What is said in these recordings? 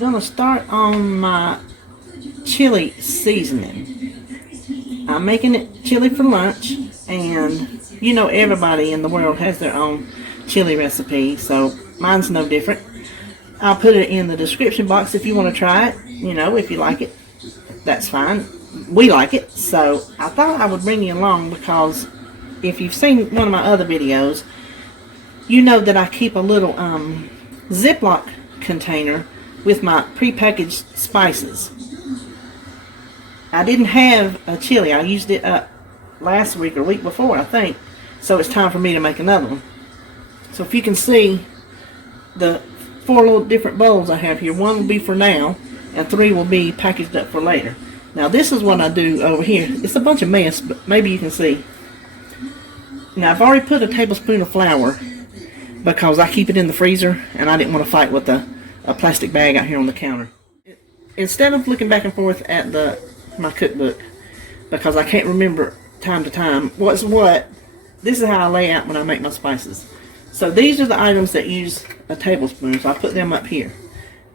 gonna start on my chili seasoning. I'm making it chili for lunch, and you know everybody in the world has their own chili recipe, so mine's no different. I'll put it in the description box if you want to try it. You know, if you like it, that's fine. We like it, so I thought I would bring you along because if you've seen one of my other videos, you know that I keep a little Ziploc container with my prepackaged spices. I didn't have a chili. I used it up last week or week before, I think. So it's time for me to make another one. So if you can see the 4 little different bowls I have here. 1 will be for now, and 3 will be packaged up for later. Now this is what I do over here. It's a bunch of mess, but maybe you can see. Now I've already put a tablespoon of flour because I keep it in the freezer, and I didn't want to fight with a plastic bag out here on the counter. Instead of looking back and forth at my cookbook, because I can't remember time to time what's what, this is how I lay out when I make my spices. So these are the items that use a tablespoon, so I put them up here.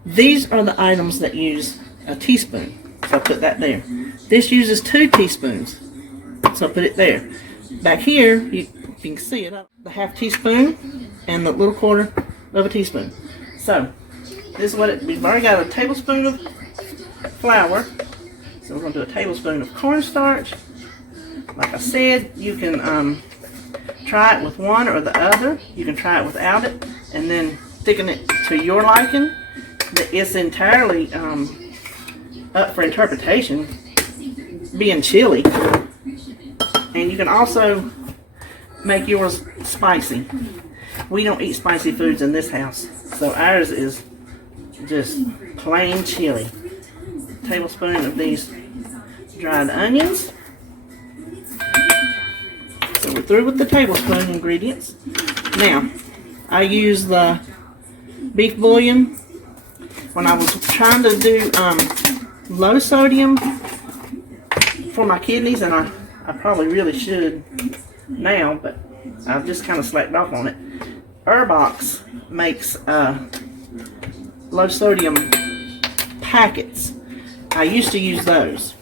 These are the items that use a teaspoon, so I put that there. This uses 2 teaspoons, so I put it there. Back here, you can see it up, the ½ teaspoon and the little 1/4 of a teaspoon. So this is what we've already got: a tablespoon of flour. So we're going to do a tablespoon of cornstarch. Like I said, you can try it with one or the other. You can try it without it, and then thicken it to your liking. It's entirely up for interpretation, being chili. And you can also make yours spicy. We don't eat spicy foods in this house, so ours is just plain chili. A tablespoon of these dried onions. So we're through with the tablespoon ingredients. Now, I use the beef bouillon. When I was trying to do low sodium for my kidneys, and I probably really should now, but I've just kind of slacked off on it. Herbox makes low sodium packets. I used to use those,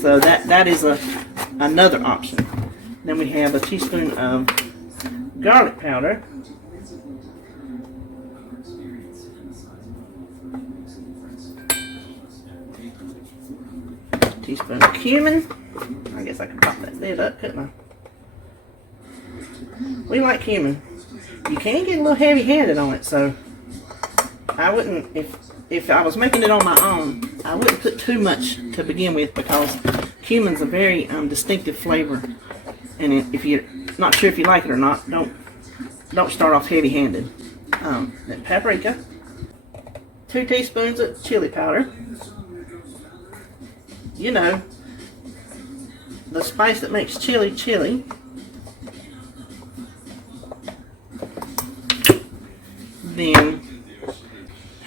so that is another option. Then we have a teaspoon of garlic powder, teaspoon of cumin. I guess I could pop that lid up, couldn't I? We like cumin. You can get a little heavy-handed on it, so I wouldn't, if I was making it on my own, I wouldn't put too much to begin with, because cumin's a very distinctive flavor, and if you're not sure if you like it or not, don't start off heavy-handed. Then paprika, 2 teaspoons of chili powder. You know, the spice that makes chili chili. Then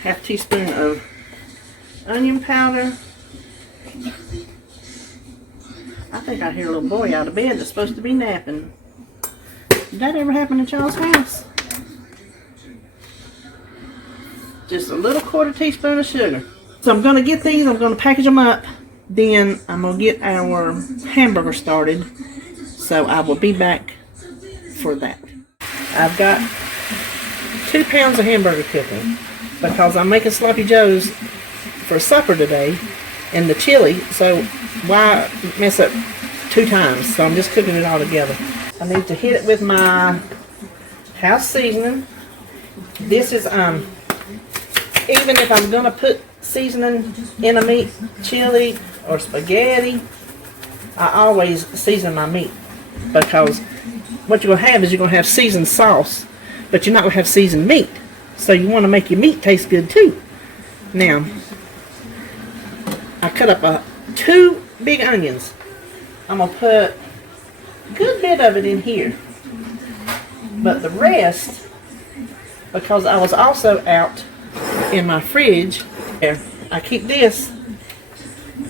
½ teaspoon of onion powder. I think I hear a little boy out of bed that's supposed to be napping. Did that ever happen at y'all's house? Just a little 1/4 teaspoon of sugar. So I'm going to get these, I'm going to package them up. Then I'm going to get our hamburger started. So I will be back for that. I've got 2 pounds of hamburger cooking because I'm making sloppy joes for supper today and the chili, so why mess up 2 times? So I'm just cooking it all together. I need to hit it with my house seasoning. This is even if I'm gonna put seasoning in a meat, chili or spaghetti, I always season my meat, because what you're gonna have is you're gonna have seasoned sauce, but you're not going to have seasoned meat. So you want to make your meat taste good too. Now, I cut up 2 big onions. I'm going to put a good bit of it in here. But the rest, because I was also out in my fridge, I keep this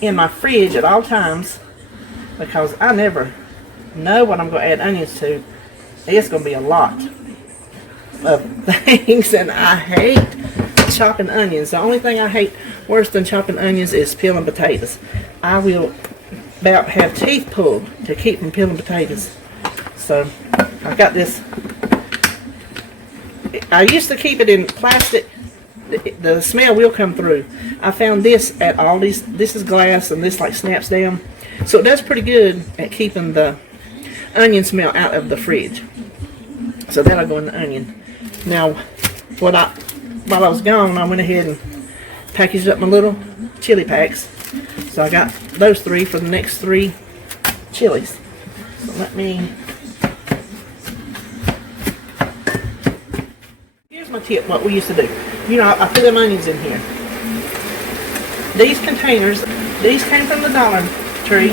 in my fridge at all times, because I never know what I'm going to add onions to. It's going to be a lot of things, and I hate chopping onions. The only thing I hate worse than chopping onions is peeling potatoes. I will about have teeth pulled to keep from peeling potatoes. So I've got this. I used to keep it in plastic. The smell will come through. I found this at Aldi's. This is glass and this like snaps down. So it does pretty good at keeping the onion smell out of the fridge. So that'll go in the onion. Now, while I was gone, I went ahead and packaged up my little chili packs. So I got those 3 for the next 3 chilies. So let me... Here's my tip, what we used to do. You know, I put them onions in here. These containers, these came from the Dollar Tree.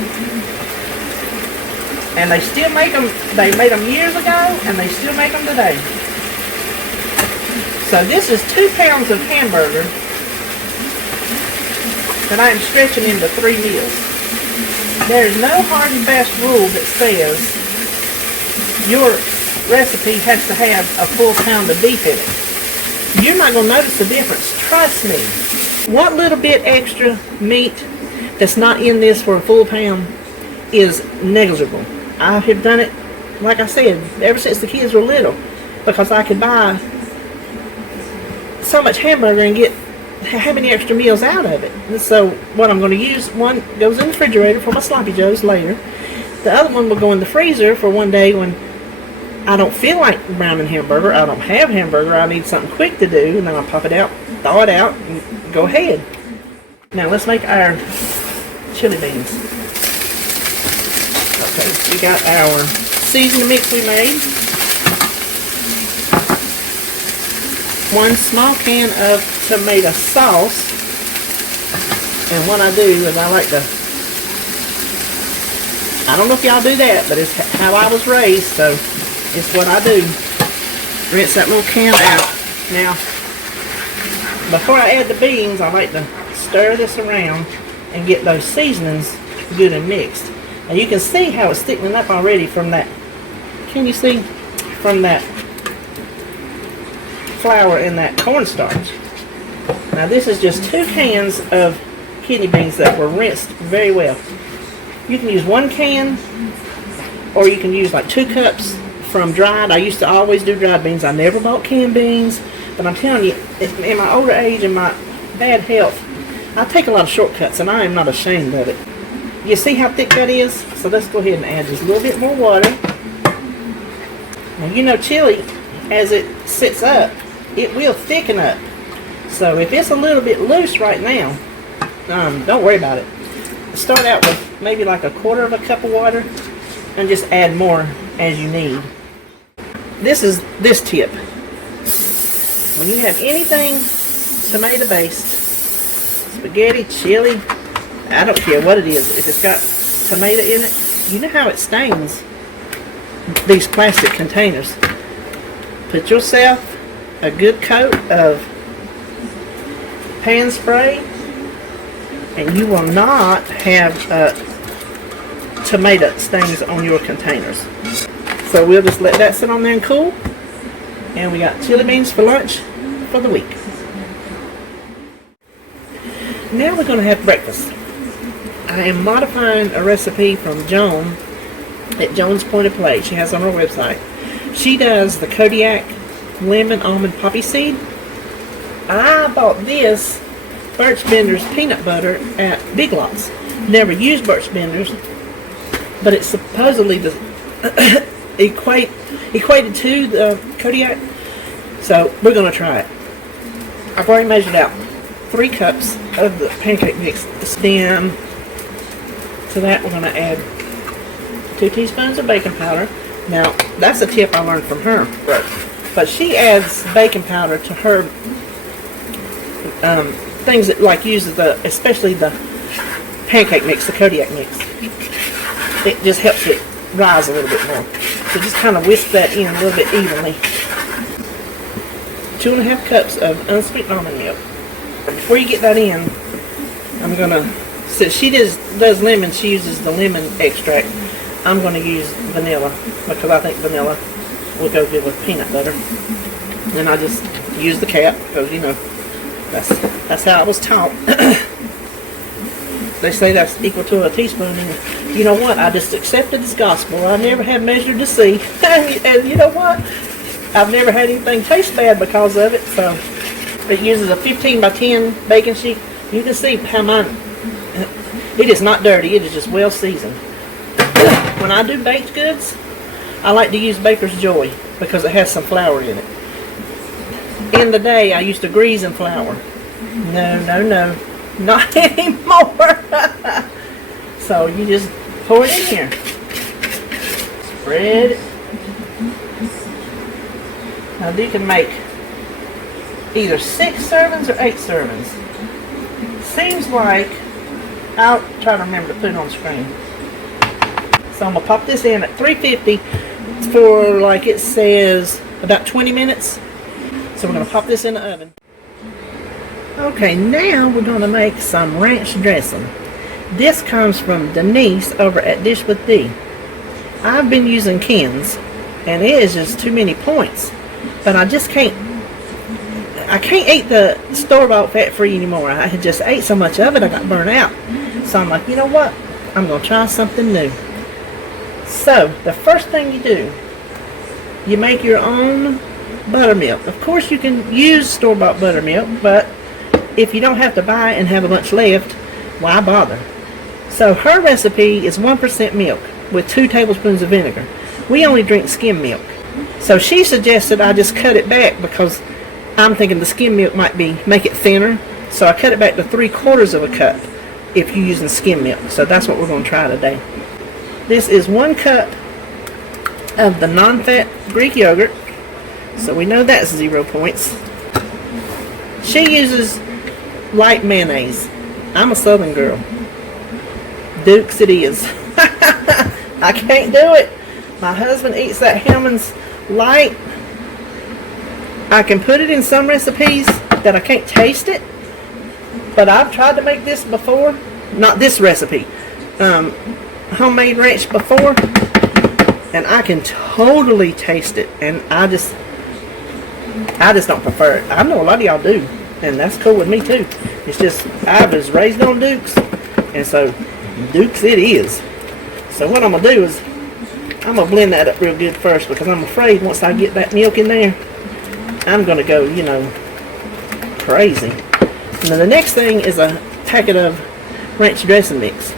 And they still make them, they made them years ago, and they still make them today. So this is 2 pounds of hamburger that I am stretching into 3 meals. There is no hard and fast rule that says your recipe has to have a full pound of beef in it. You're not going to notice the difference. Trust me. What little bit extra meat that's not in this for a full pound is negligible. I have done it, like I said, ever since the kids were little, because I could buy so much hamburger and get how many extra meals out of it. And so what I'm going to use, one goes in the refrigerator for my sloppy joes later. The other one will go in the freezer for one day when I don't feel like browning hamburger, I don't have hamburger, I need something quick to do, and then I'll pop it out, thaw it out, and go ahead. Now let's make our chili beans. Okay, we got our seasoning mix we made. 1 small can of tomato sauce. And what I do is I like to, I don't know if y'all do that, but it's how I was raised, so it's what I do. Rinse that little can out. Now, before I add the beans, I like to stir this around and get those seasonings good and mixed. Now you can see how it's thickening up already from that, can you see? From that flour and that cornstarch. Now this is just 2 cans of kidney beans that were rinsed very well. You can use 1 can, or you can use like 2 cups from dried. I used to always do dried beans. I never bought canned beans, but I'm telling you, in my older age and my bad health, I take a lot of shortcuts, and I am not ashamed of it. You see how thick that is? So let's go ahead and add just a little bit more water. Now you know chili, as it sits up, it will thicken up. So if it's a little bit loose right now, don't worry about it. Start out with maybe like 1/4 cup of water and just add more as you need. This is this tip. When you have anything tomato based, spaghetti, chili, I don't care what it is, if it's got tomato in it, you know how it stains these plastic containers. Put yourself a good coat of pan spray and you will not have tomato stains on your containers. So we'll just let that sit on there and cool, and we got chili beans for lunch for the week. Now we're going to have breakfast. I am modifying a recipe from Joan at Joan's Point of Play. She has on her website. She does the Kodiak lemon almond poppy seed. I bought this Birch Benders peanut butter at Big Lots. Never used Birch Benders, but it's supposedly the equated to the Kodiak, so we're going to try it. I've already measured out 3 cups of the pancake mix. Then to that we're going to add 2 teaspoons of baking powder. Now that's a tip I learned from her, but she adds baking powder to her things that like uses especially the pancake mix, the Kodiak mix. It just helps it rise a little bit more. So just kind of whisk that in a little bit evenly. 2½ cups of unsweetened almond milk. Before you get that in, I'm gonna, since she does lemon, she uses the lemon extract. I'm gonna use vanilla because I think vanilla will go good with peanut butter. And I just use the cap because, you know, That's how I was taught. They say that's equal to a teaspoon. And you know what? I just accepted as gospel. I never have measured to see. And you know what? I've never had anything taste bad because of it. So it uses a 15 by 10 baking sheet. You can see how mine, it is not dirty. It is just well seasoned. When I do baked goods, I like to use Baker's Joy because it has some flour in it. In the day, I used to grease in flour. No. Not anymore. So you just pour it in here. Spread it. Now you can make either 6 servings or 8 servings. Seems like, I'll try to remember to put it on screen. So I'm going to pop this in at 350 for, like it says, about 20 minutes. So we're going to pop this in the oven. Okay, now we're going to make some ranch dressing. This comes from Denise over at Dish with D. I've been using cans, and it is just too many points. But I just can't eat the store-bought fat-free anymore. I had just ate so much of it, I got burnt out. So I'm like, you know what? I'm going to try something new. So, the first thing you do, you make your own buttermilk. Of course, you can use store-bought buttermilk, but if you don't have to buy it and have a bunch left, why bother? So, her recipe is 1% milk with 2 tablespoons of vinegar. We only drink skim milk. So, she suggested I just cut it back because I'm thinking the skim milk might make it thinner. So, I cut it back to 3/4 of a cup if you're using skim milk. So, that's what we're going to try today. This is 1 cup of the non-fat Greek yogurt. So we know that's 0 points. She uses light mayonnaise. I'm a southern girl. Duke's it is. I can't do it. My husband eats that Hellmann's light. I can put it in some recipes that I can't taste it. But I've tried to make this before. Not this recipe. Homemade ranch before, and I can totally taste it, and I just don't prefer it. I know a lot of y'all do, and that's cool with me too. It's just I was raised on Duke's, and so Duke's it is. So what I'm gonna do is I'm gonna blend that up real good first, because I'm afraid once I get that milk in there, I'm gonna go, you know, crazy. And then the next thing is a packet of ranch dressing mix.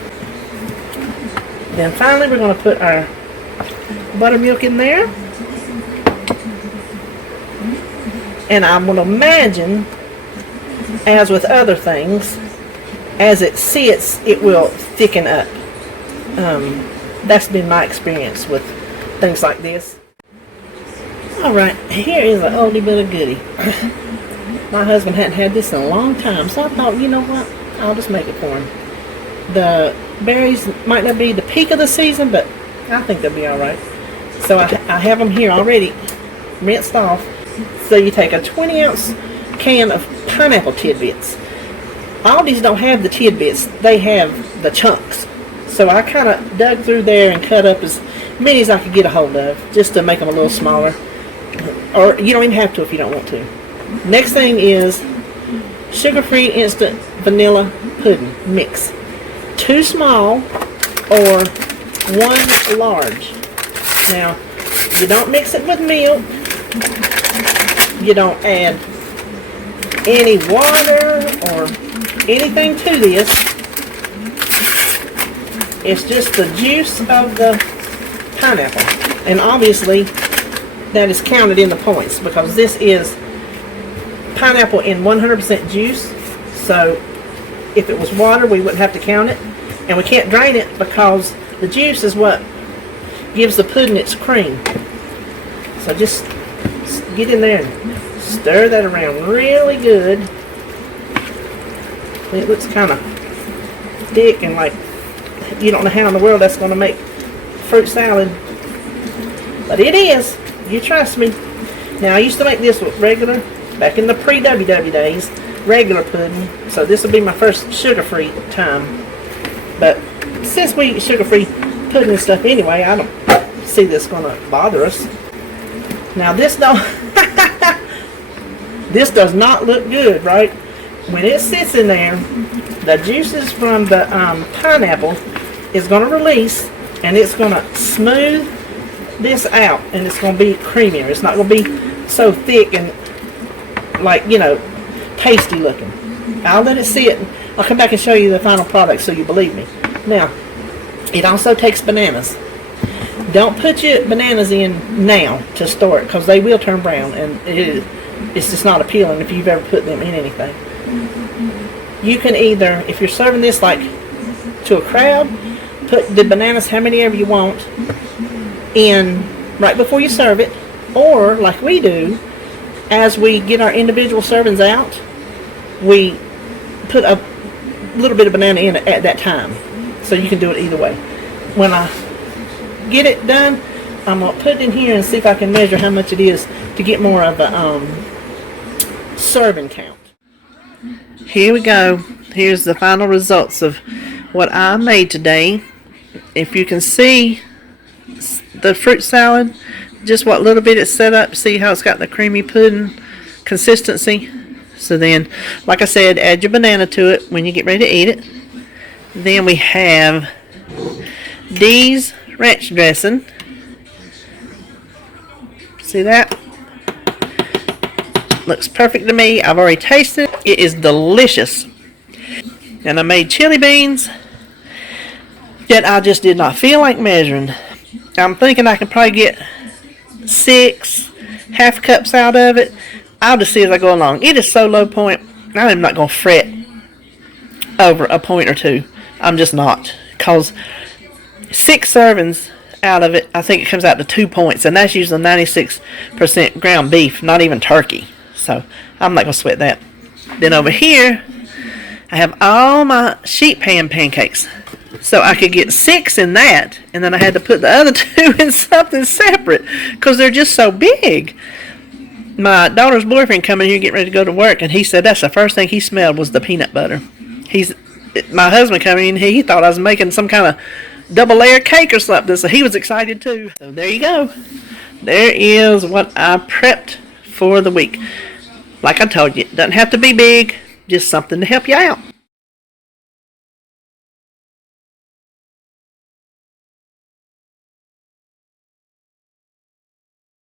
Then finally we're going to put our buttermilk in there. And I'm going to imagine, as with other things, as it sits, it will thicken up. That's been my experience with things like this. Alright, here is an oldie but a goodie. My husband hadn't had this in a long time, so I thought, you know what, I'll just make it for him. The berries might not be the peak of the season, but I think they'll be alright. So I have them here already rinsed off. So you take a 20-ounce can of pineapple tidbits. All these don't have the tidbits, they have the chunks. So I kind of dug through there and cut up as many as I could get a hold of, just to make them a little smaller. Or you don't even have to if you don't want to. Next thing is sugar-free instant vanilla pudding mix. 2 small or 1 large. Now, you don't mix it with milk. You don't add any water or anything to this. It's just the juice of the pineapple. And obviously, that is counted in the points because this is pineapple in 100% juice. So, if it was water, we wouldn't have to count it. And we can't drain it because the juice is what gives the pudding its cream. So just get in there and stir that around really good. It looks kind of thick and like you don't know how in the world that's going to make fruit salad. But it is. You trust me. Now I used to make this with regular, back in the pre-WW days, regular pudding. So this will be my first sugar-free time. But since we eat sugar-free pudding and stuff anyway, I don't see this going to bother us. Now this don't, this does not look good, right? When it sits in there, the juices from the pineapple is going to release, and it's going to smooth this out, and it's going to be creamier. It's not going to be so thick and like, you know, pasty looking. I'll let it sit. I'll come back and show you the final product so you believe me. Now, it also takes bananas. Don't put your bananas in now to store it, because they will turn brown, and it's just not appealing if you've ever put them in anything. You can either, if you're serving this like to a crowd, put the bananas how many ever you want in right before you serve it, or like we do, as we get our individual servings out, we put a little bit of banana in it at that time. So you can do it either way. When I get it done, I'm going to put it in here and see if I can measure how much it is to get more of a serving count. Here we go. Here's the final results of what I made today. If you can see the fruit salad, just what little bit it's set up, see how it's got the creamy pudding consistency. So then, like I said, add your banana to it when you get ready to eat it. Then we have Dee's ranch dressing. See that? Looks perfect to me. I've already tasted it. It is delicious. And I made chili beans that I just did not feel like measuring. I'm thinking I can probably get 6 half cups out of it. I'll just see as I go along. It is so low point, I'm not going to fret over a point or two. I'm just not. Because 6 servings out of it, I think it comes out to 2 points. And that's usually 96% ground beef, not even turkey. So I'm not going to sweat that. Then over here, I have all my sheet pan pancakes. So I could get 6 in that. And then I had to put the other 2 in something separate, because they're just so big. My daughter's boyfriend come in here getting ready to go to work, and he said that's the first thing he smelled was the peanut butter. My husband come in, he thought I was making some kind of double layer cake or something, so he was excited too. So there you go. There is what I prepped for the week. Like I told you, it doesn't have to be big, just something to help you out.